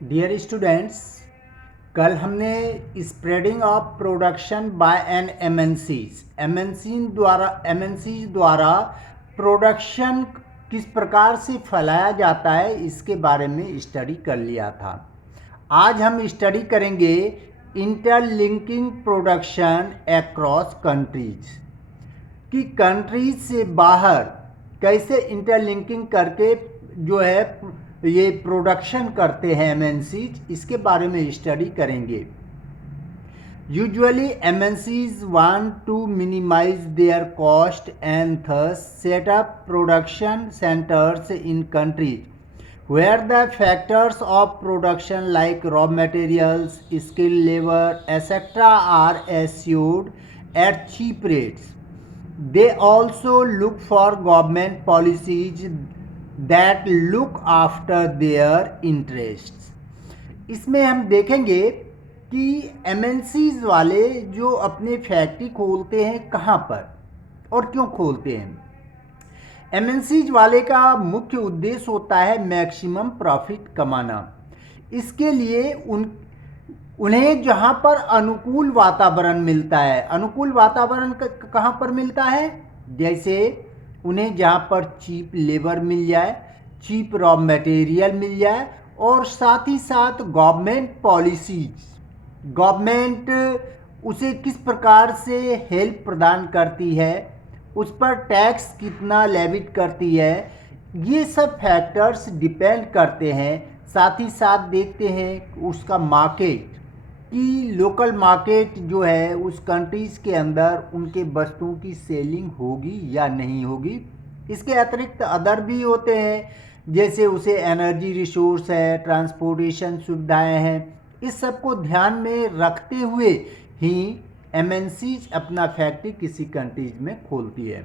Dear students, कल हमने spreading of production by an MNC द्वारा प्रोडक्शन किस प्रकार से फैलाया जाता है इसके बारे में स्टडी कर लिया था। आज हम स्टडी करेंगे इंटरलिंकिंग प्रोडक्शन अक्रॉस कंट्रीज कि कंट्रीज से बाहर कैसे इंटरलिंकिंग करके जो है ये प्रोडक्शन करते हैं एमएनसीज, इसके बारे में स्टडी करेंगे। Usually MNCs want to minimise their cost and thus set up production centres in countries where the factors of production like raw materials, skilled labor, etc. are assured at cheap rates. They also look for government policies that look after their interests. इसमें हम देखेंगे कि MNCs वाले जो अपने factory खोलते हैं कहाँ पर और क्यों खोलते हैं। एमएनसीज वाले का मुख्य उद्देश्य होता है मैक्सिमम प्रॉफिट कमाना। इसके लिए उन्हें जहाँ पर अनुकूल वातावरण मिलता है, अनुकूल वातावरण कहाँ पर मिलता है, जैसे उन्हें जहाँ पर चीप लेबर मिल जाए, चीप रॉ मटेरियल मिल जाए और साथ ही साथ गवर्नमेंट पॉलिसीज, गवर्नमेंट उसे किस प्रकार से हेल्प प्रदान करती है, उस पर टैक्स कितना लेविट करती है, ये सब फैक्टर्स डिपेंड करते हैं। साथ ही साथ देखते हैं उसका मार्केट कि लोकल मार्केट जो है उस कंट्रीज़ के अंदर उनके वस्तुओं की सेलिंग होगी या नहीं होगी। इसके अतिरिक्त अदर भी होते हैं, जैसे उसे एनर्जी रिसोर्स है, ट्रांसपोर्टेशन सुविधाएं हैं। इस सब को ध्यान में रखते हुए ही एमएनसीज अपना फैक्ट्री किसी कंट्रीज में खोलती है।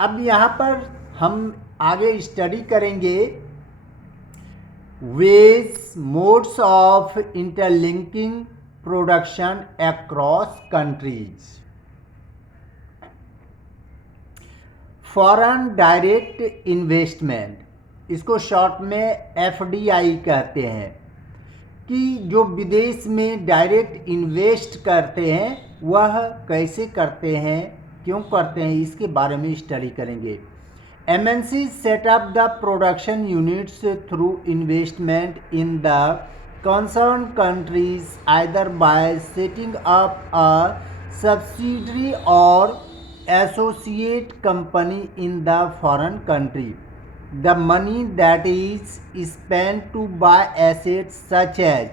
अब यहाँ पर हम आगे स्टडी करेंगे ways modes of interlinking production across countries. Foreign direct investment, इसको शॉर्ट में एफडीआई कहते हैं, कि जो विदेश में डायरेक्ट इन्वेस्ट करते हैं वह कैसे करते हैं, क्यों करते हैं, इसके बारे में स्टडी करेंगे। MNC set up the production units through investment in the concern countries either by setting up a subsidiary or associate company in the foreign country. The money that is spent to buy assets such as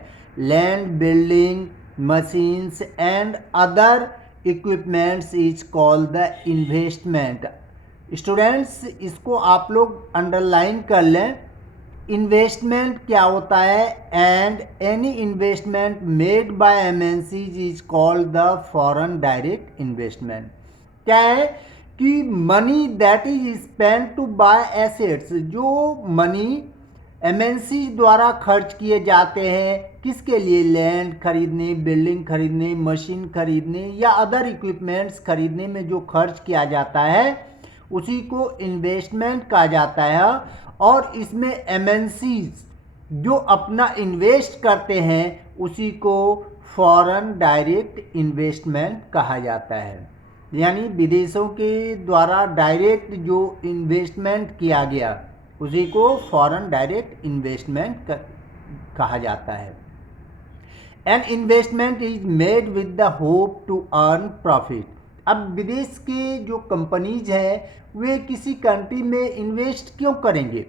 land, building, machines and other equipments is called the investment. Students, इसको आप लोग underline कर लें। Investment क्या होता है, and any investment made by MNCs is called the foreign direct investment. क्या है कि money that is spend to buy assets, जो मनी एमएनसी द्वारा खर्च किए जाते हैं किसके लिए, लैंड खरीदने, बिल्डिंग खरीदने, मशीन खरीदने या अदर इक्विपमेंट्स खरीदने में जो खर्च किया जाता है उसी को इन्वेस्टमेंट कहा जाता है। और इसमें एमएनसीज जो अपना इन्वेस्ट करते हैं उसी को फॉरेन डायरेक्ट इन्वेस्टमेंट कहा जाता है। यानी विदेशों के द्वारा डायरेक्ट जो इन्वेस्टमेंट किया गया उसी को फॉरेन डायरेक्ट इन्वेस्टमेंट कहा जाता है। An investment is made with the hope to earn profit. अब विदेश के जो कंपनीज हैं वे किसी कंट्री में इन्वेस्ट क्यों करेंगे,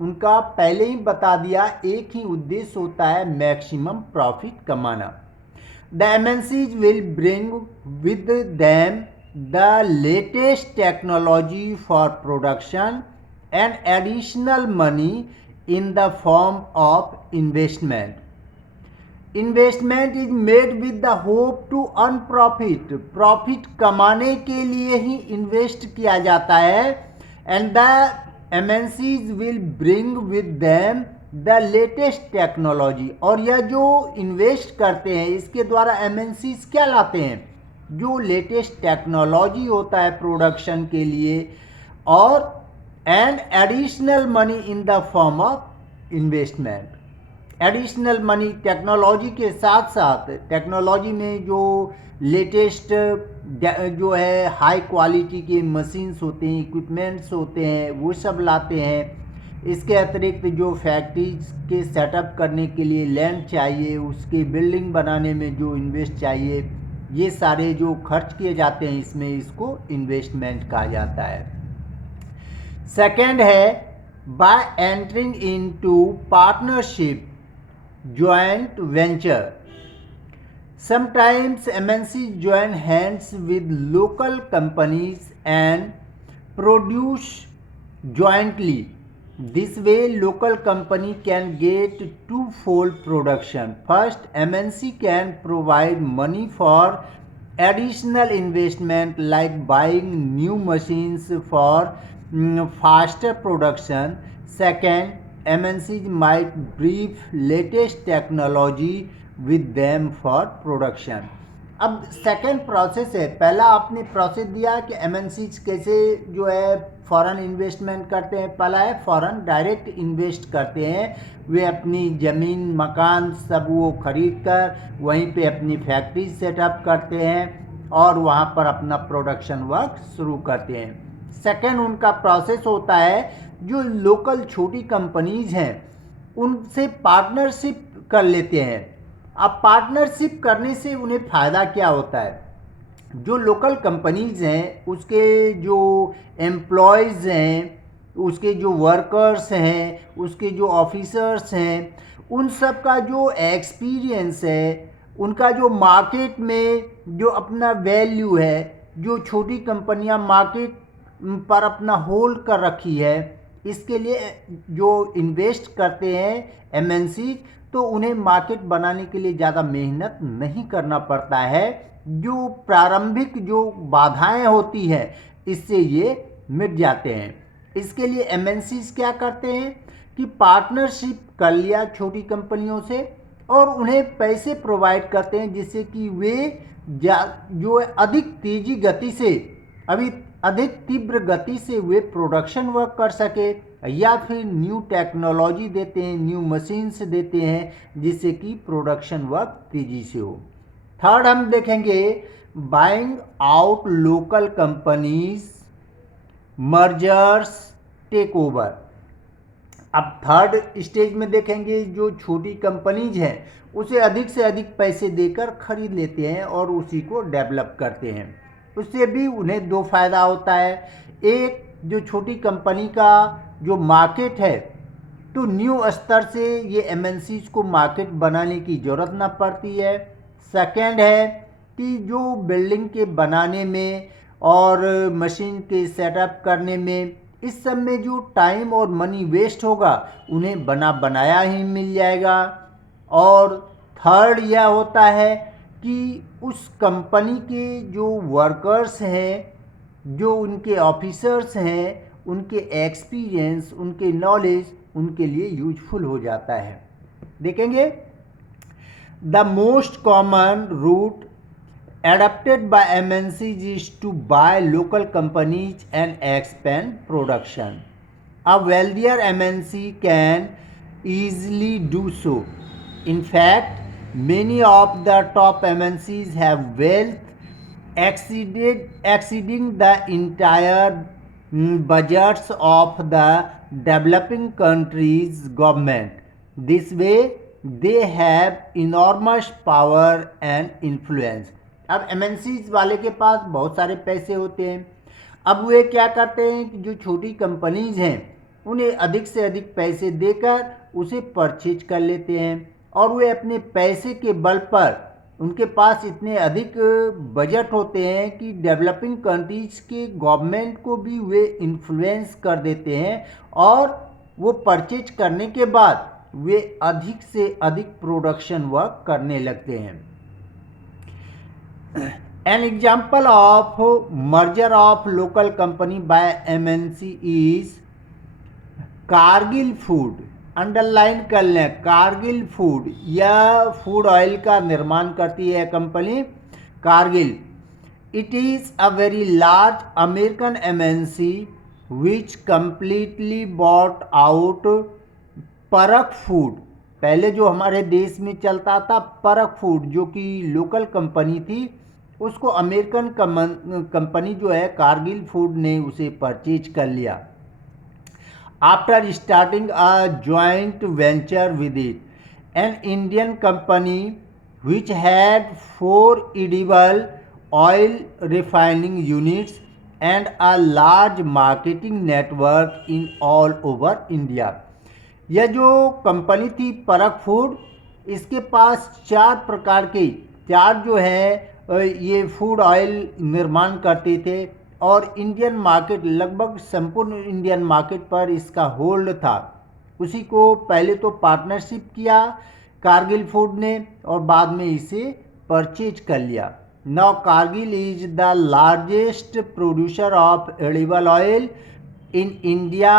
उनका पहले ही बता दिया, एक ही उद्देश्य होता है मैक्सिमम प्रॉफिट कमाना। The MNCs will bring with them the latest technology for production and additional money in the form of investment. Investment is made with the hope to earn profit. Profit कमाने के लिए ही invest किया जाता है, and the MNCs will bring with them the latest technology. और यह जो invest करते हैं इसके द्वारा MNCs क्या लाते हैं, जो लेटेस्ट टेक्नोलॉजी होता है प्रोडक्शन के लिए, और and additional money in the form of investment. Additional money, technology के साथ साथ टेक्नोलॉजी में जो लेटेस्ट जो है हाई क्वालिटी के मशीन्स होते हैं, इक्विपमेंट्स होते हैं, वो सब लाते हैं। इसके अतिरिक्त जो फैक्ट्रीज के सेटअप करने के लिए लैंड चाहिए, उसकी बिल्डिंग बनाने में जो इन्वेस्ट चाहिए, ये सारे जो खर्च किए जाते हैं इसमें, इसको इन्वेस्टमेंट कहा जाता है। सेकेंड है bye entering into partnership, joint venture. Sometimes MNCs join hands with local companies and produce jointly. This way local company can get twofold production. First, MNC can provide money for additional investment like buying new machines for faster production. Second, MNCs might brief latest technology with them for production. अब second process है, पहला आपने process दिया कि MNCs कैसे जो है foreign investment करते हैं। पहला है फॉरेन डायरेक्ट इन्वेस्ट करते हैं, वे अपनी ज़मीन मकान सब वो खरीद कर वहीं पे अपनी फैक्ट्री सेटअप करते हैं और वहाँ पर अपना प्रोडक्शन वर्क शुरू करते हैं। सेकेंड उनका प्रोसेस होता है जो लोकल छोटी कंपनीज हैं उनसे पार्टनरशिप कर लेते हैं। अब पार्टनरशिप करने से उन्हें फ़ायदा क्या होता है, जो लोकल कंपनीज हैं उसके जो एम्प्लॉयज़ हैं, उसके जो वर्कर्स हैं, उसके जो ऑफिसर्स हैं, उन सब का जो एक्सपीरियंस है, उनका जो मार्केट में जो अपना वैल्यू है, जो छोटी कंपनियां मार्केट पर अपना होल्ड कर रखी है, इसके लिए जो इन्वेस्ट करते हैं एमएनसी, तो उन्हें मार्केट बनाने के लिए ज़्यादा मेहनत नहीं करना पड़ता है। जो प्रारंभिक जो बाधाएं होती हैं इससे ये मिट जाते हैं। इसके लिए एमएनसीज क्या करते हैं कि पार्टनरशिप कर लिया छोटी कंपनियों से और उन्हें पैसे प्रोवाइड करते हैं जिससे कि वे जो अधिक तेज़ी गति से अधिक तीव्र गति से वे प्रोडक्शन वर्क कर सके, या फिर न्यू टेक्नोलॉजी देते हैं, न्यू मशीन्स देते हैं जिससे कि प्रोडक्शन वर्क तेज़ी से हो। थर्ड हम देखेंगे buying out local companies, mergers, take over. अब थर्ड स्टेज में देखेंगे जो छोटी कंपनीज हैं उसे अधिक से अधिक पैसे देकर खरीद लेते हैं और उसी को डेवलप करते हैं। उससे भी उन्हें दो फायदा होता है। एक, जो छोटी कंपनी का जो मार्केट है, तो न्यू स्तर से ये एमएनसीज को मार्केट बनाने की ज़रूरत ना पड़ती है। सेकेंड है कि जो बिल्डिंग के बनाने में और मशीन के सेटअप करने में, इस सब में जो टाइम और मनी वेस्ट होगा उन्हें बनाया ही मिल जाएगा। और थर्ड यह होता है कि उस कंपनी के जो वर्कर्स हैं, जो उनके ऑफिसर्स हैं, उनके एक्सपीरियंस, उनके नॉलेज उनके लिए यूजफुल हो जाता है। देखेंगे the most common route adopted by MNCs is to buy local companies and expand production. A wealthier MNC can easily do so. In fact, many of the top MNCs have wealth exceeding the entire budgets of the developing countries' government. This way, they have enormous power and influence. अब MNCs वाले के पास बहुत सारे पैसे होते हैं। अब वे क्या करते हैं कि जो छोटी कंपनीज हैं उन्हें अधिक से अधिक पैसे देकर उसे परचेज कर लेते हैं और वे अपने पैसे के बल पर, उनके पास इतने अधिक बजट होते हैं कि डेवलपिंग कंट्रीज के गवर्नमेंट को भी वे इन्फ्लुएंस कर देते हैं और वो परचेज करने के बाद वे अधिक से अधिक प्रोडक्शन वर्क करने लगते हैं। An example of merger of local company by MNC is Kargil food. Underline कर लें, कारगिल फूड, यह फूड ऑयल का निर्माण करती है company Kargil. It is a very large American MNC which completely bought out परक फूड पहले जो हमारे देश में चलता था परक फूड, जो कि लोकल कंपनी थी, उसको अमेरिकन कंपनी जो है कारगिल फूड ने उसे परचेज कर लिया। After starting a joint venture with it, an Indian company which had 4 edible oil refining units and a large marketing network in all over India। यह जो कंपनी थी परक फूड, इसके पास 4 जो है ये फूड ऑयल निर्माण करते थे और इंडियन मार्केट, लगभग संपूर्ण इंडियन मार्केट पर इसका होल्ड था। उसी को पहले तो पार्टनरशिप किया कारगिल फूड ने और बाद में इसे परचेज कर लिया। Now Kargil is the largest producer of edible oil in India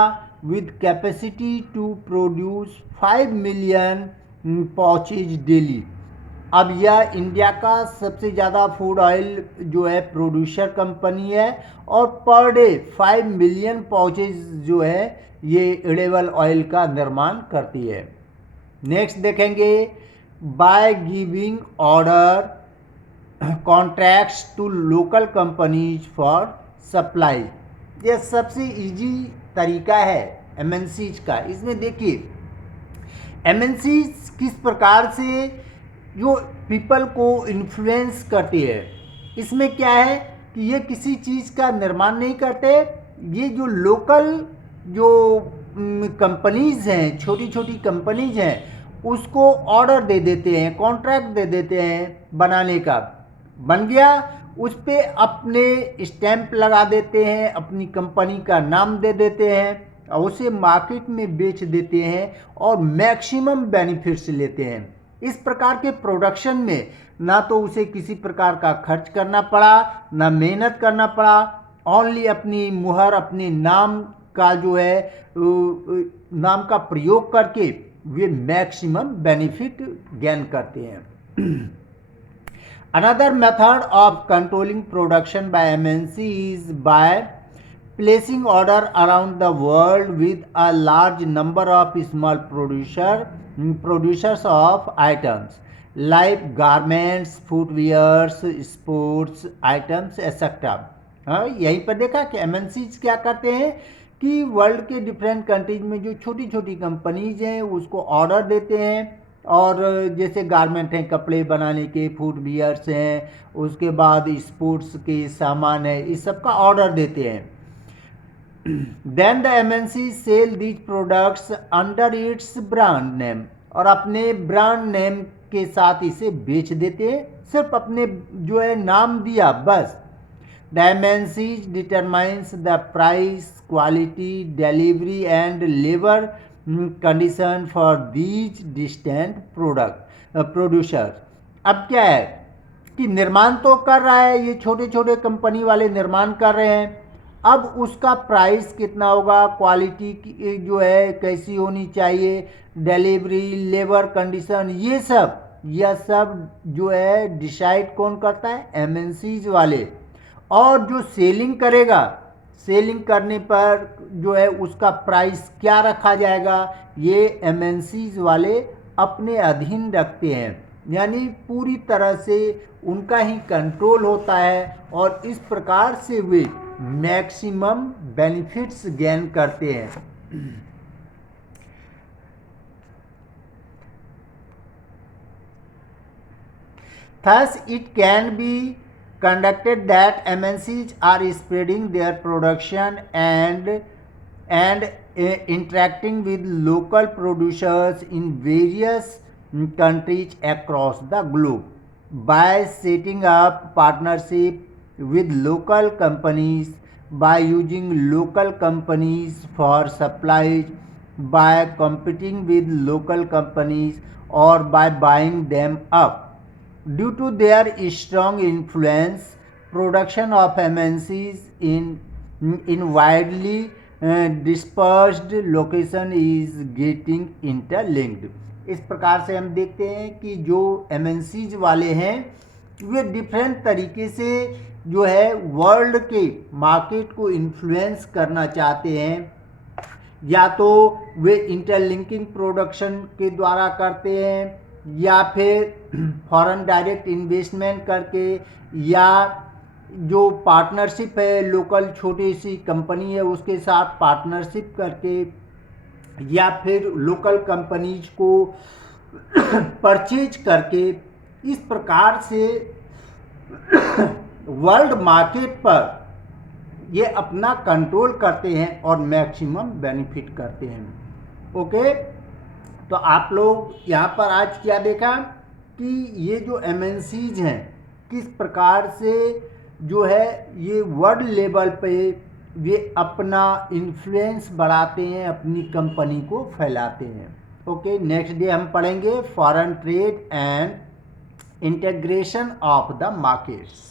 with capacity to produce 5 million pouches daily। अब यह इंडिया का सबसे ज़्यादा फूड ऑयल जो है प्रोड्यूसर कंपनी है और पर डे 5 मिलियन पाउचेज जो है ये एडिबल ऑयल का निर्माण करती है। नेक्स्ट देखेंगे, by giving order contracts to local companies for supply. यह सबसे इजी तरीका है एमएनसीज का। इसमें देखिए एमएनसीज किस प्रकार से जो पीपल को इन्फ्लुएंस करती है। इसमें क्या है कि ये किसी चीज़ का निर्माण नहीं करते, ये जो लोकल जो कंपनीज हैं, छोटी छोटी कंपनीज हैं, उसको ऑर्डर दे देते हैं, कॉन्ट्रैक्ट दे देते हैं बनाने का। बन गया, उस पर अपने स्टैंप लगा देते हैं, अपनी कंपनी का नाम दे देते हैं और उसे मार्केट में बेच देते हैं और मैक्सिमम बेनिफिट्स लेते हैं। इस प्रकार के प्रोडक्शन में ना तो उसे किसी प्रकार का खर्च करना पड़ा, ना मेहनत करना पड़ा, ओनली अपनी मुहर, अपने नाम का जो है नाम का प्रयोग करके वे मैक्सिमम बेनिफिट गेन करते हैं। Another method of controlling production by MNC is by placing order around the world with a large number of small producers of items like garments, footwears, sports items, etc। हाँ, यहीं पर देखा कि MNCs क्या करते हैं कि वर्ल्ड के डिफरेंट कंट्रीज में जो छोटी छोटी कंपनीज हैं उसको ऑर्डर देते हैं और जैसे गारमेंट हैं, कपड़े बनाने के, फुटवियर्स हैं, उसके बाद स्पोर्ट्स के सामान है, इस सब का ऑर्डर देते हैं। Then the MNC sell these products under its brand name, और अपने ब्रांड नेम के साथ इसे बेच देते हैं, सिर्फ अपने जो है नाम दिया बस। The MNC determines the price, quality, delivery and labour condition for these distant producers. अब क्या है कि निर्माण तो कर रहा है, ये छोटे छोटे कंपनी वाले निर्माण कर रहे हैं, अब उसका प्राइस कितना होगा, क्वालिटी जो है कैसी होनी चाहिए, डिलीवरी, लेबर कंडीशन, यह सब जो है डिसाइड कौन करता है, एमएनसीज वाले। और जो सेलिंग करेगा, सेलिंग करने पर जो है उसका प्राइस क्या रखा जाएगा, ये एमएनसीज वाले अपने अधीन रखते हैं, यानी पूरी तरह से उनका ही कंट्रोल होता है और इस प्रकार से वे मैक्सिमम बेनिफिट्स गेन करते हैं। Thus it can be conducted that MNCs are spreading their production and interacting with local producers in various countries across the globe by setting up partnership with local companies, by using local companies for supplies, by competing with local companies, or by buying them up। Due to their strong influence, production of MNCs in widely dispersed location is getting interlinked। इस प्रकार से हम देखते हैं कि जो MNCs वाले हैं वे डिफरेंट तरीके से जो है वर्ल्ड के मार्केट को इन्फ्लुएंस करना चाहते हैं, या तो वे इंटरलिंकिंग प्रोडक्शन के द्वारा करते हैं या फिर फॉरेन डायरेक्ट इन्वेस्टमेंट करके, या जो पार्टनरशिप है लोकल छोटी सी कंपनी है उसके साथ पार्टनरशिप करके, या फिर लोकल कंपनीज को परचेज करके। इस प्रकार से वर्ल्ड मार्केट पर ये अपना कंट्रोल करते हैं और मैक्सिमम बेनिफिट करते हैं। ओके, तो आप लोग यहाँ पर आज क्या देखा कि ये जो एमएनसीज हैं किस प्रकार से जो है ये वर्ल्ड लेवल पे वे अपना इन्फ्लुएंस बढ़ाते हैं, अपनी कंपनी को फैलाते हैं। ओके, नेक्स्ट डे हम पढ़ेंगे foreign trade and integration of the markets.